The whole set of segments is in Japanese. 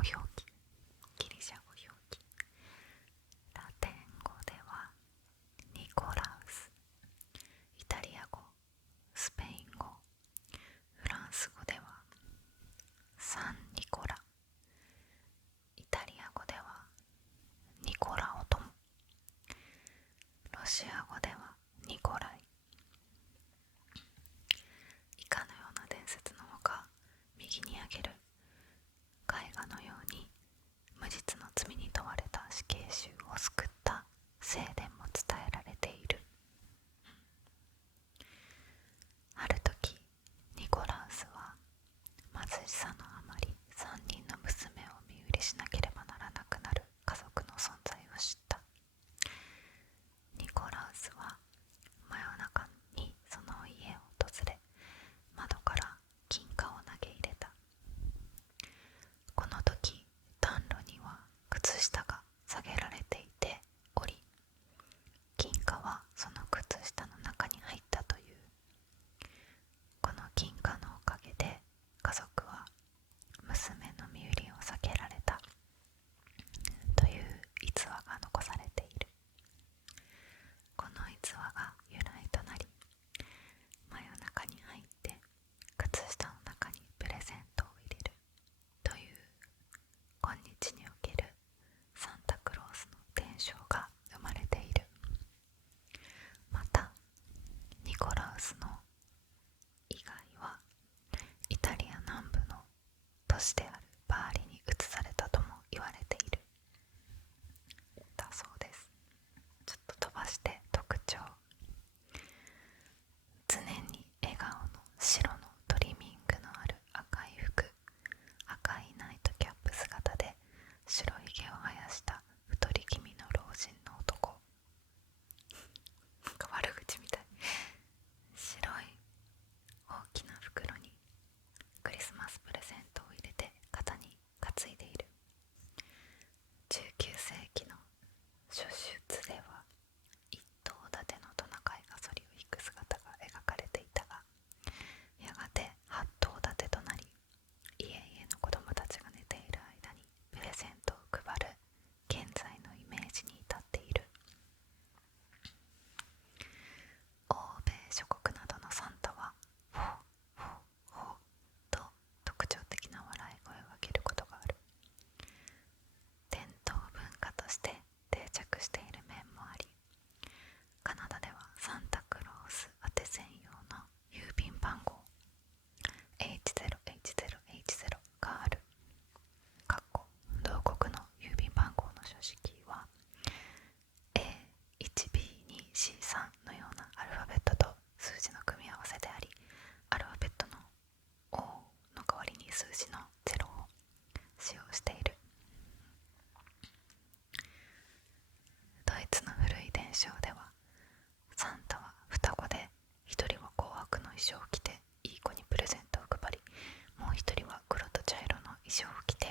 表記、ギリシャ語表記。ラテン語ではニコラウス、イタリア語、スペイン語、フランス語ではサンニコラ、イタリア語ではニコラオトモ、ロシア語ではニコライ。以下のような伝説のほか、右に挙げる絵画のように無実の罪に問われた死刑囚を救った聖伝も伝えられている。ある時、ニコラウスは貧しさのあまり3人の娘を身売りしなければならなくなる家族の存在を知った。ニコラウスは真夜中にその家を訪れ、窓から金貨を投げ入れた。この時、暖炉には靴下が下げられていており、金貨はその靴下の中に入ったという。この金貨のおかげで家族は娘の身売りを避けられたという逸話が残されている。この逸話が由来となり、真夜中に入って靴下の中にプレゼントを入れるという今日におけるサンタクロースの伝承が生まれている。また、ニコラウスの以外はイタリア南部の都市であるバーリに移されたとも言われているだそうです。ちょっと飛ばして特徴。常に笑顔の白のトリミングのある赤い服、赤いナイトキャップ姿で白い毛を生やした太り気味の老人の男。なんか悪口みたい。白い大きな袋にクリスマスプレゼントを入れて肩に担いでいる。19世紀の書出では一棟建てのトナカイがそりを引く姿が描かれていたが、やがて八棟建てとなり、家々の子供たちが寝ている間にプレゼントを配る現在のイメージに至っている。欧米諸国などのサンタはフォーフォーフォーと特徴的な笑い声を上げることがある。伝統文化として定着している面もあり、カナダではサンタクロース宛て専用の郵便番号 H0H0H0 がある。同国の郵便番号の書式は A1B2C3 のようなアルファベットと数字の組み合わせであり、アルファベットの O の代わりに数字の0を使用している。ドイツの古い伝承では、サンタは双子で、一人は紅白の衣装を着ていい子にプレゼントを配り、もう一人は黒と茶色の衣装を着て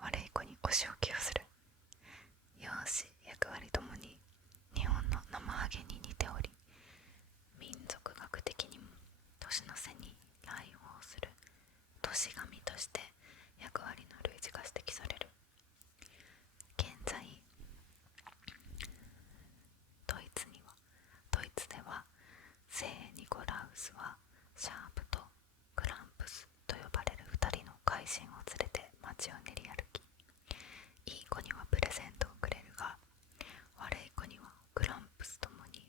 悪い子にお仕置きをする。容姿、役割ともに日本のナマハゲに似ており、民族学的にも年の瀬に来訪する年神として役割の類似が指摘される。現在ドイツでは聖ニコラウスはシャープとクランプスと呼ばれる2人の怪人を連れて街を練り歩き、いい子にはプレゼントをくれるが、悪い子にはクランプスともに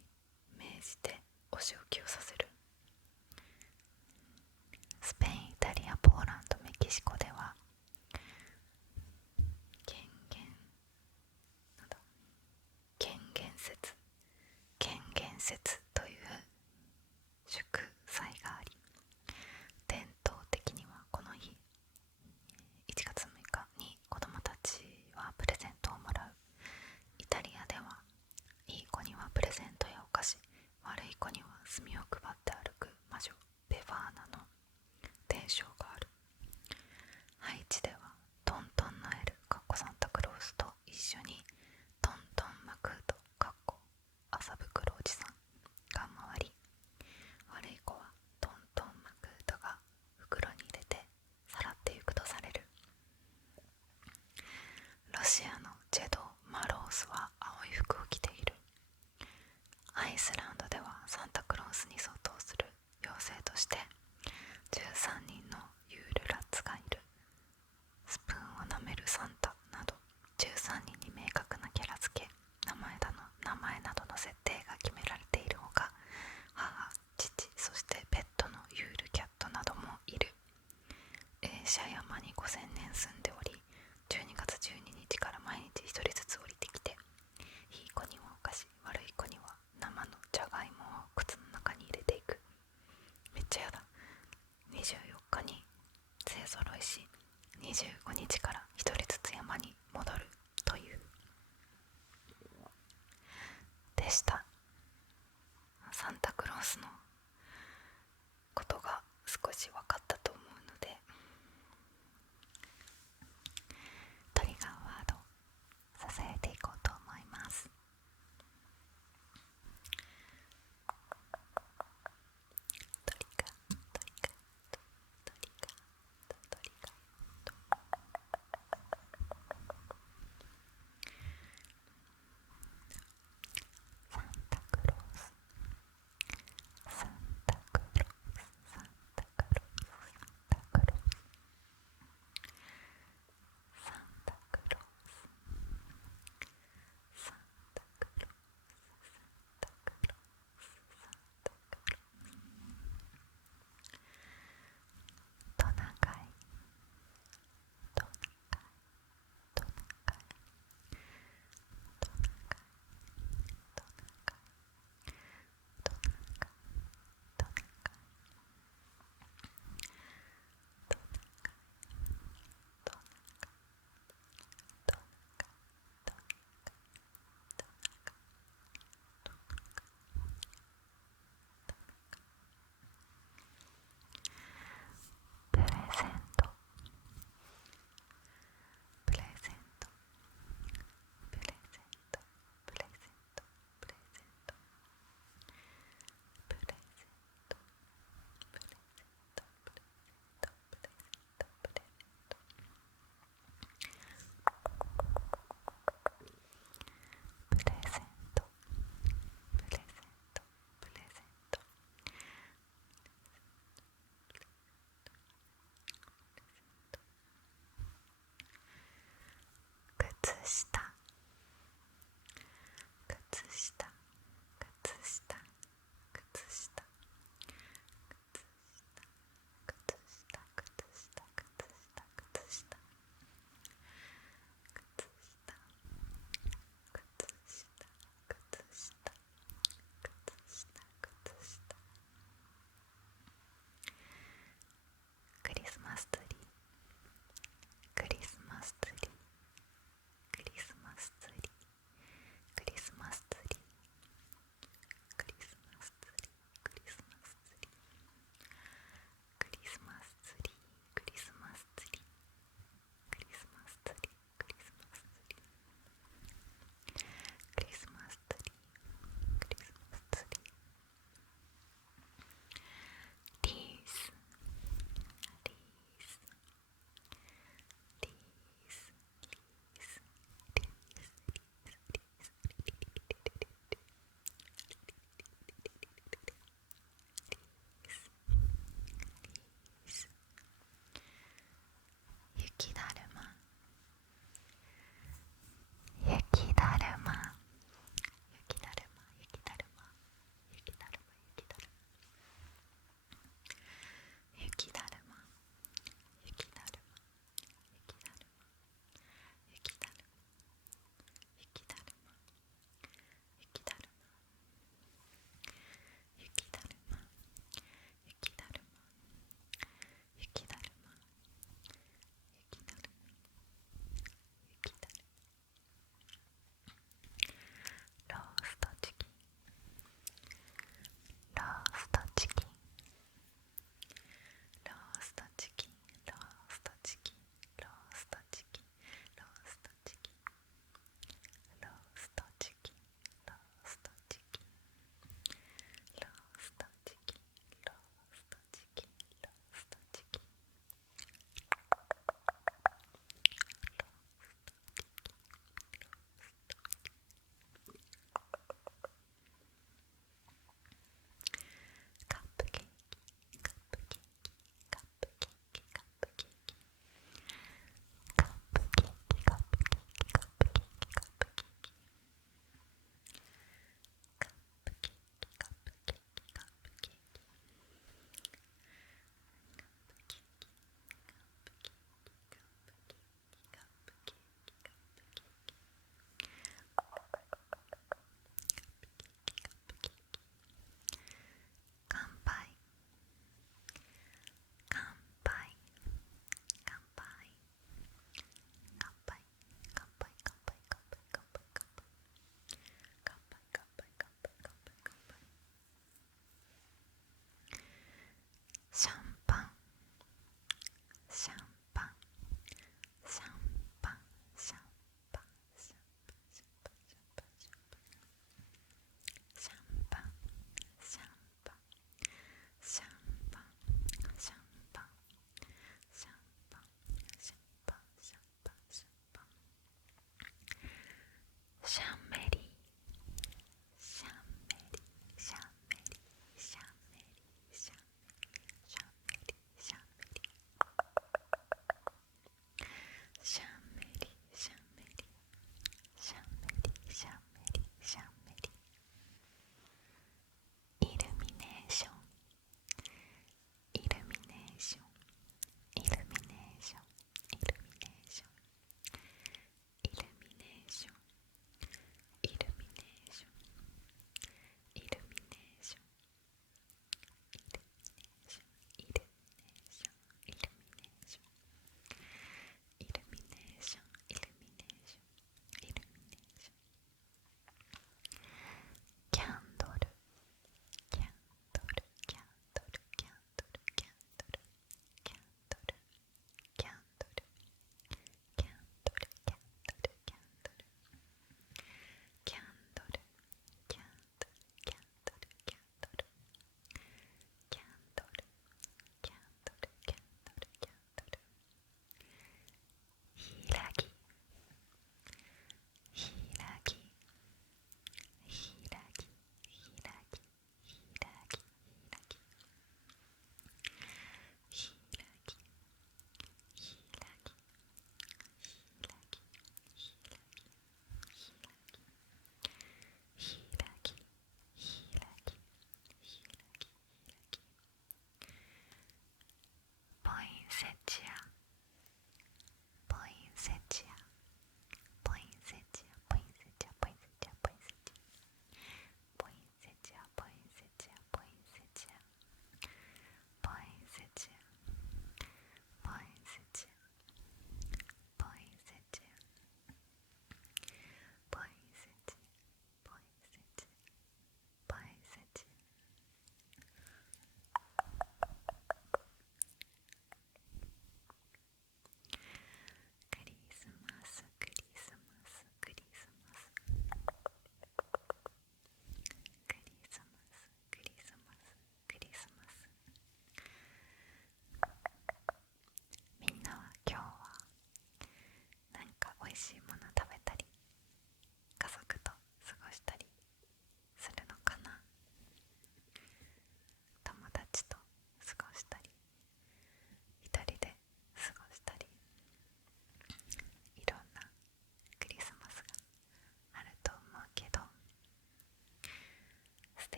命じてお仕置きをさせる。スペイン、イタリア、ポーランド、メキシコではシアのジェド・マロースは青い服を着ている。アイスランドではサンタクロースに相当する妖精として13人